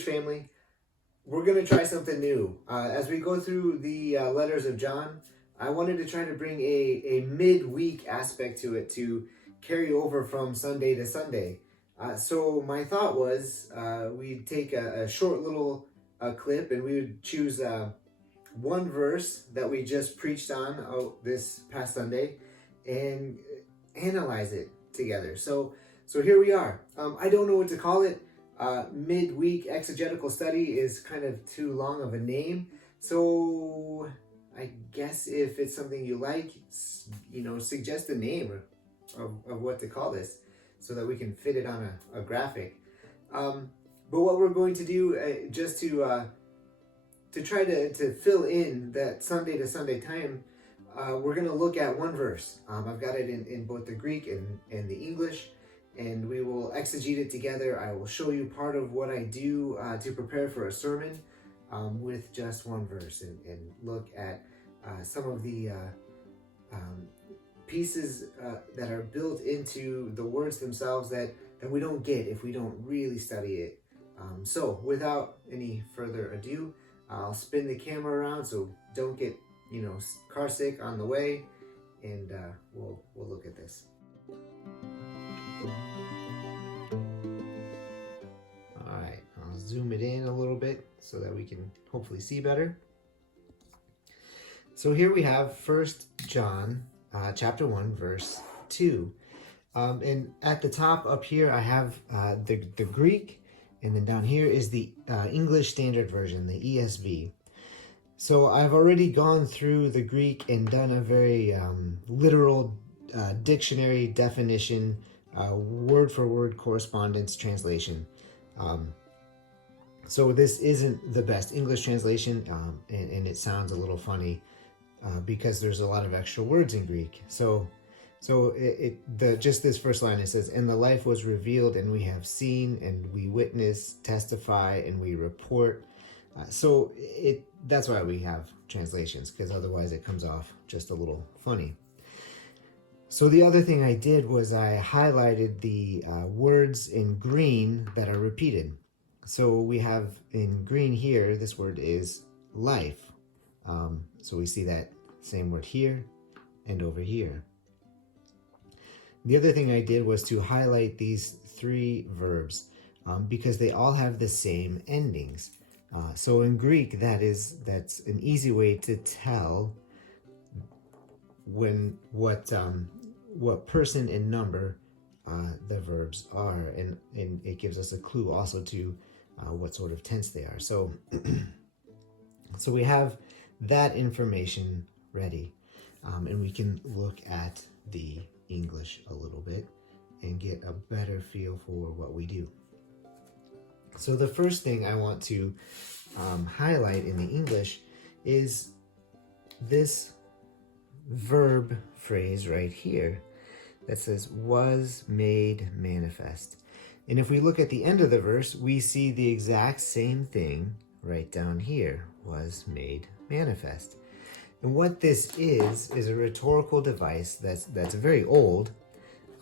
church family, we're going to try something new. As we go through the letters of John, I wanted to try to bring a midweek aspect to it to carry over from Sunday to Sunday. So my thought was we'd take a short little clip and we would choose one verse that we just preached on this past Sunday and analyze it together. So here we are. I don't know what to call it. Midweek exegetical study is kind of too long of a name. So I guess if it's something you like, suggest a name of what to call this so that we can fit it on a graphic. But what we're going to do, just to try to fill in that Sunday to Sunday time, we're going to look at one verse. I've got it in both the Greek and the English, and we will exegete it together. I will show you part of what I do to prepare for a sermon with just one verse, and look at some of the pieces that are built into the words themselves that we don't get if we don't really study it. So without any further ado, I'll spin the camera around so don't get car sick on the way, and we'll look at this. All right, I'll zoom it in a little bit so that we can hopefully see better. So here we have 1 John chapter 1 verse 2, and at the top up here I have the Greek, and then down here is the English Standard Version, the ESV. So I've already gone through the Greek and done a very literal dictionary definition, word for word correspondence translation. So this isn't the best English translation, and it sounds a little funny because there's a lot of extra words in Greek. So just this first line, it says, "And the life was revealed, and we have seen, and we witness, testify, and we report." That's why we have translations, because otherwise it comes off just a little funny. So the other thing I did was I highlighted the words in green that are repeated. So we have in green here, this word is life. So we see that same word here and over here. The other thing I did was to highlight these three verbs because they all have the same endings. So in Greek, that's an easy way to tell what person and number the verbs are, and it gives us a clue also to what sort of tense they are. So so we have that information ready, and we can look at the English a little bit and get a better feel for what we do. So the first thing I want to highlight in the English is this verb phrase right here that says "was made manifest." And if we look at the end of the verse, we see the exact same thing right down here, "was made manifest." And what this is a rhetorical device that's very old,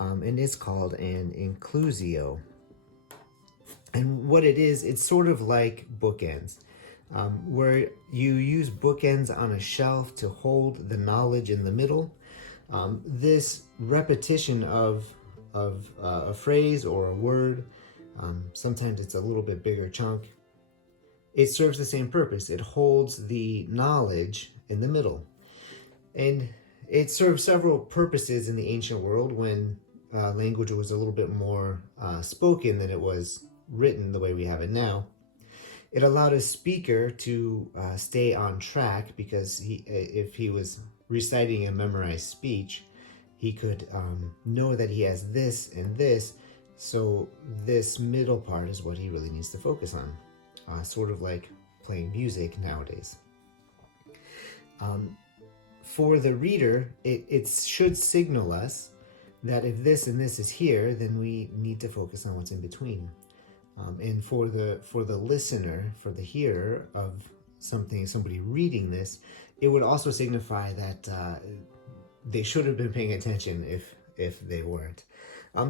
and it's called an inclusio. And what it is, it's sort of like bookends, where you use bookends on a shelf to hold the knowledge in the middle. This repetition of a phrase or a word, sometimes it's a little bit bigger chunk, it serves the same purpose. It holds the knowledge in the middle. And it served several purposes in the ancient world when language was a little bit more spoken than it was written the way we have it now. It allowed a speaker to stay on track, because if he was reciting a memorized speech, he could know that he has this and this, so this middle part is what he really needs to focus on. Sort of like playing music nowadays. For the reader, it should signal us that if this and this is here, then we need to focus on what's in between. And for the listener, for the hearer of somebody reading this, it would also signify that they should have been paying attention if they weren't.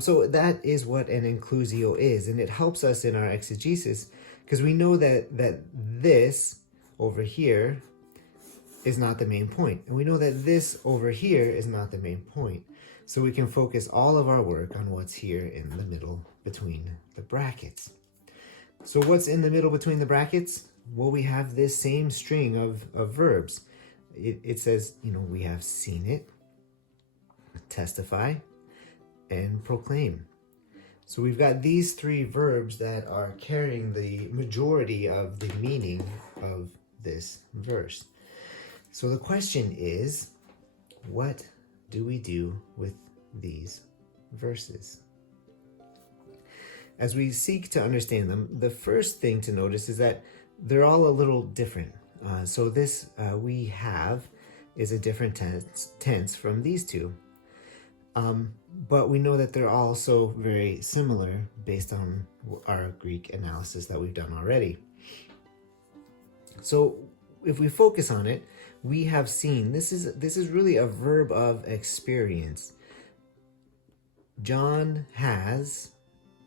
So that is what an inclusio is, and it helps us in our exegesis because we know that this over here is not the main point. And we know that this over here is not the main point. So we can focus all of our work on what's here in the middle between the brackets. So what's in the middle between the brackets? Well, we have this same string of verbs. It says, we have seen it, testify, and proclaim. So we've got these three verbs that are carrying the majority of the meaning of this verse. So the question is, what do we do with these verses? As we seek to understand them, the first thing to notice is that they're all a little different. So this we have is a different tense from these two. But we know that they're also very similar based on our Greek analysis that we've done already. So if we focus on it, we have seen, this is really a verb of experience. John has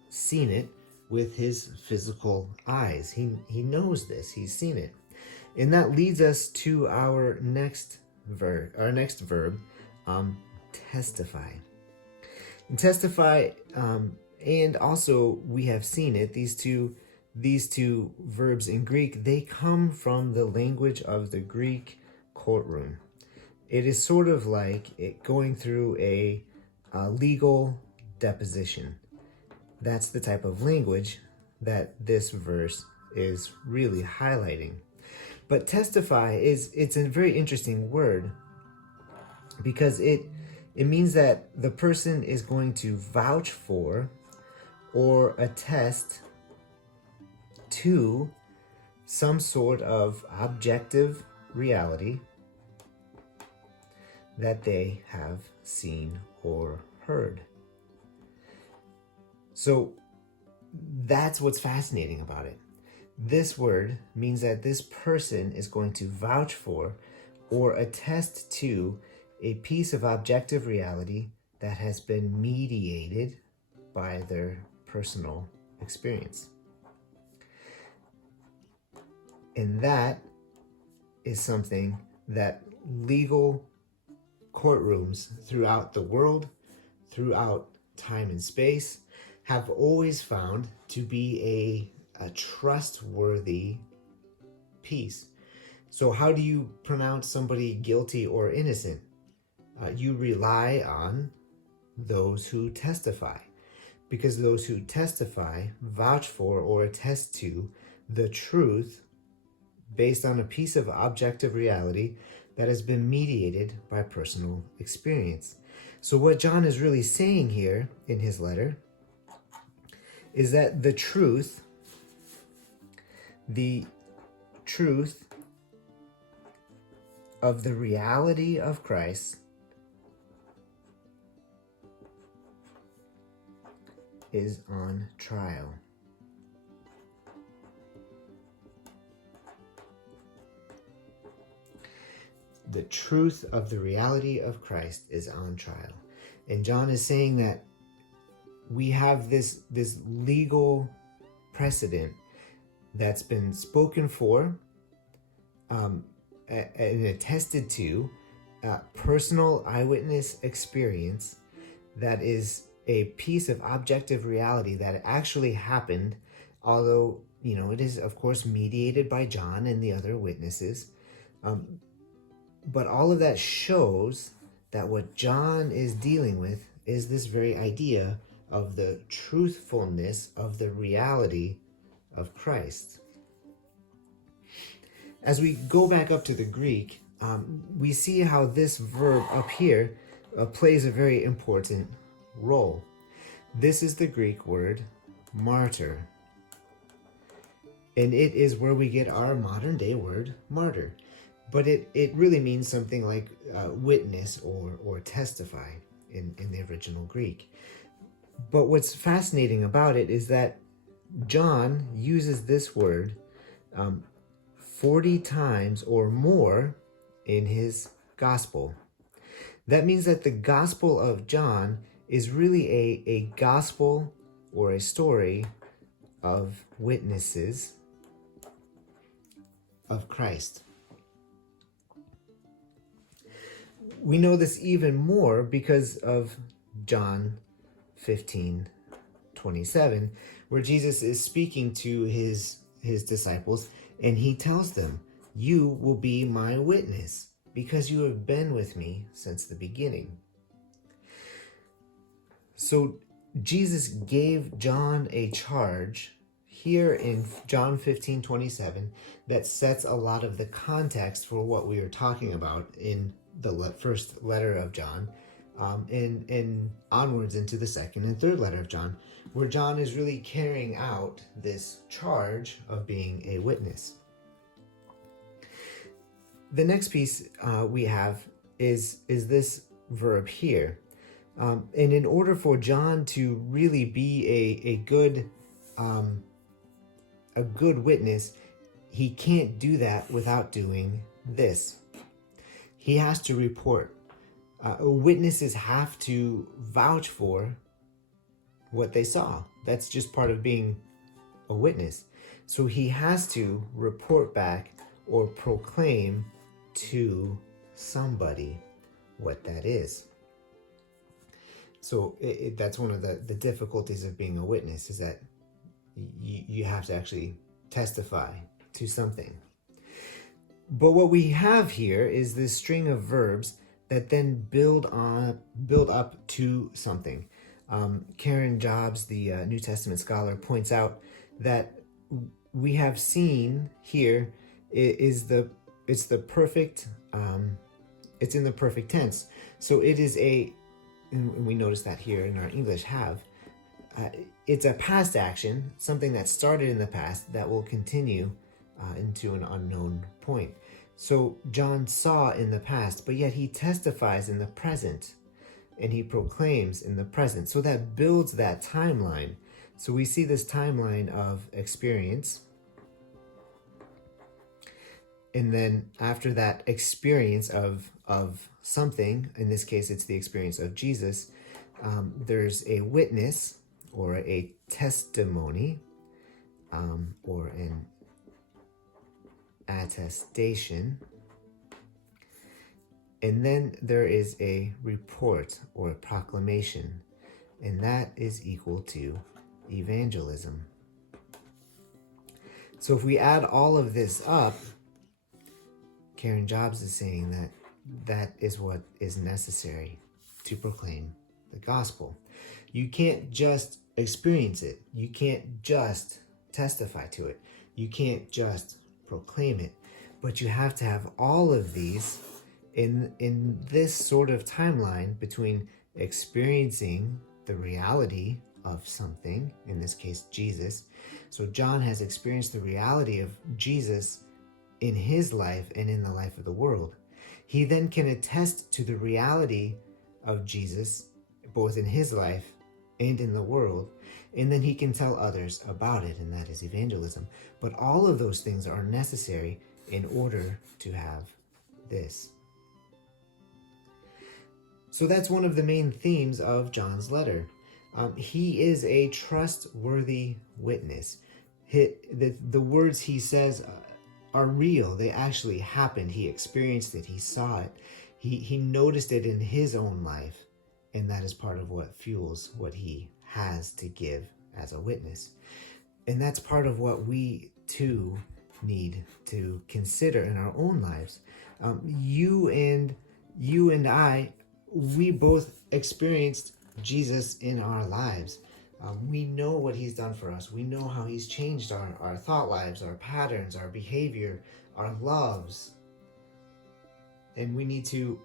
seen it with his physical eyes. He knows this, he's seen it. And that leads us to our next verb, testify. And testify, and also we have seen it, these two verbs in Greek, they come from the language of the Greek courtroom. It is sort of like going through a legal deposition. That's the type of language that this verse is really highlighting. But testify it's a very interesting word because it means that the person is going to vouch for or attest to some sort of objective reality that they have seen or heard. So that's what's fascinating about it. This word means that this person is going to vouch for or attest to a piece of objective reality that has been mediated by their personal experience. And that is something that legal courtrooms throughout the world, throughout time and space, have always found to be a trustworthy piece. So how do you pronounce somebody guilty or innocent? You rely on those who testify, because those who testify vouch for or attest to the truth based on a piece of objective reality that has been mediated by personal experience. So what John is really saying here in his letter is that the truth of the reality of Christ is on trial. The truth of the reality of Christ is on trial. And John is saying that we have this legal precedent that's been spoken for and attested to, personal eyewitness experience that is a piece of objective reality that actually happened, although, it is, of course, mediated by John and the other witnesses. But all of that shows that what John is dealing with is this very idea of the truthfulness of the reality of Christ. As we go back up to the Greek, we see how this verb up here plays a very important role. This is the Greek word martyr. And it is where we get our modern day word martyr. But it really means something like witness or testify in the original Greek. But what's fascinating about it is that John uses this word 40 times or more in his gospel. That means that the Gospel of John is really a gospel or a story of witnesses of Christ. We know this even more because of John 15:27, where Jesus is speaking to his disciples, and he tells them, "You will be my witness because you have been with me since the beginning." So Jesus gave John a charge here in John 15:27 that sets a lot of the context for what we are talking about in the first letter of John, and onwards into the second and third letter of John, where John is really carrying out this charge of being a witness. The next piece we have is this verb here. And in order for John to really be a good witness, he can't do that without doing this. He has to report. Witnesses have to vouch for what they saw. That's just part of being a witness. So he has to report back or proclaim to somebody what that is. So that's one of the difficulties of being a witness, is that you have to actually testify to something. But what we have here is this string of verbs that then build up to something. Karen Jobs, the New Testament scholar, points out that we have seen here it's the perfect, it's in the perfect tense. So it is and we notice that here in our English it's a past action, something that started in the past that will continue into an unknown point. So John saw in the past, but yet he testifies in the present, and he proclaims in the present. So that builds that timeline. So we see this timeline of experience. And then after that experience of something, in this case it's the experience of Jesus, there's a witness or a testimony, or an attestation, and then there is a report or a proclamation, and that is equal to evangelism. So if we add all of this up, Karen Jobs is saying that is what is necessary to proclaim the gospel. You can't just experience it. You can't just testify to it. You can't just proclaim it. But you have to have all of these in this sort of timeline between experiencing the reality of something, in this case Jesus. So John has experienced the reality of Jesus in his life and in the life of the world. He then can attest to the reality of Jesus both in his life and in the world, and then he can tell others about it, and that is evangelism. But all of those things are necessary in order to have this. So that's one of the main themes of John's letter. He is a trustworthy witness. The words he says are real. They actually happened. He experienced it. He saw it. He noticed it in his own life. And that is part of what fuels what he has to give as a witness. And that's part of what we too need to consider in our own lives. You and I, we both experienced Jesus in our lives. We know what he's done for us. We know how he's changed our thought lives, our patterns, our behavior, our loves. And we need to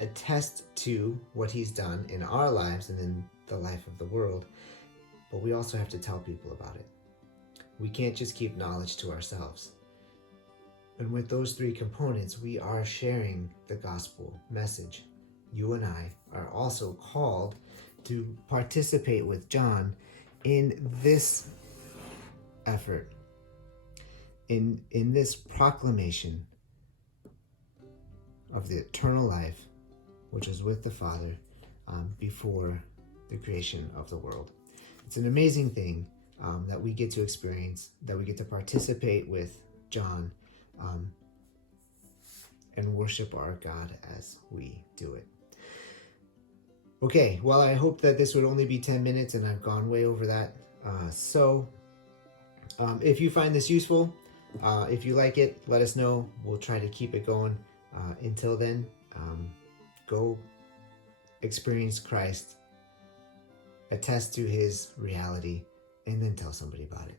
attest to what he's done in our lives and in the life of the world. But we also have to tell people about it. We can't just keep knowledge to ourselves. And with those three components, we are sharing the gospel message. You and I are also called to participate with John in this effort, in this proclamation of the eternal life, which is with the Father before the creation of the world. It's an amazing thing that we get to experience, that we get to participate with John and worship our God as we do it. Okay, well, I hope that this would only be 10 minutes and I've gone way over that. If you find this useful, if you like it, let us know. We'll try to keep it going. Until then, go experience Christ, attest to his reality, and then tell somebody about it.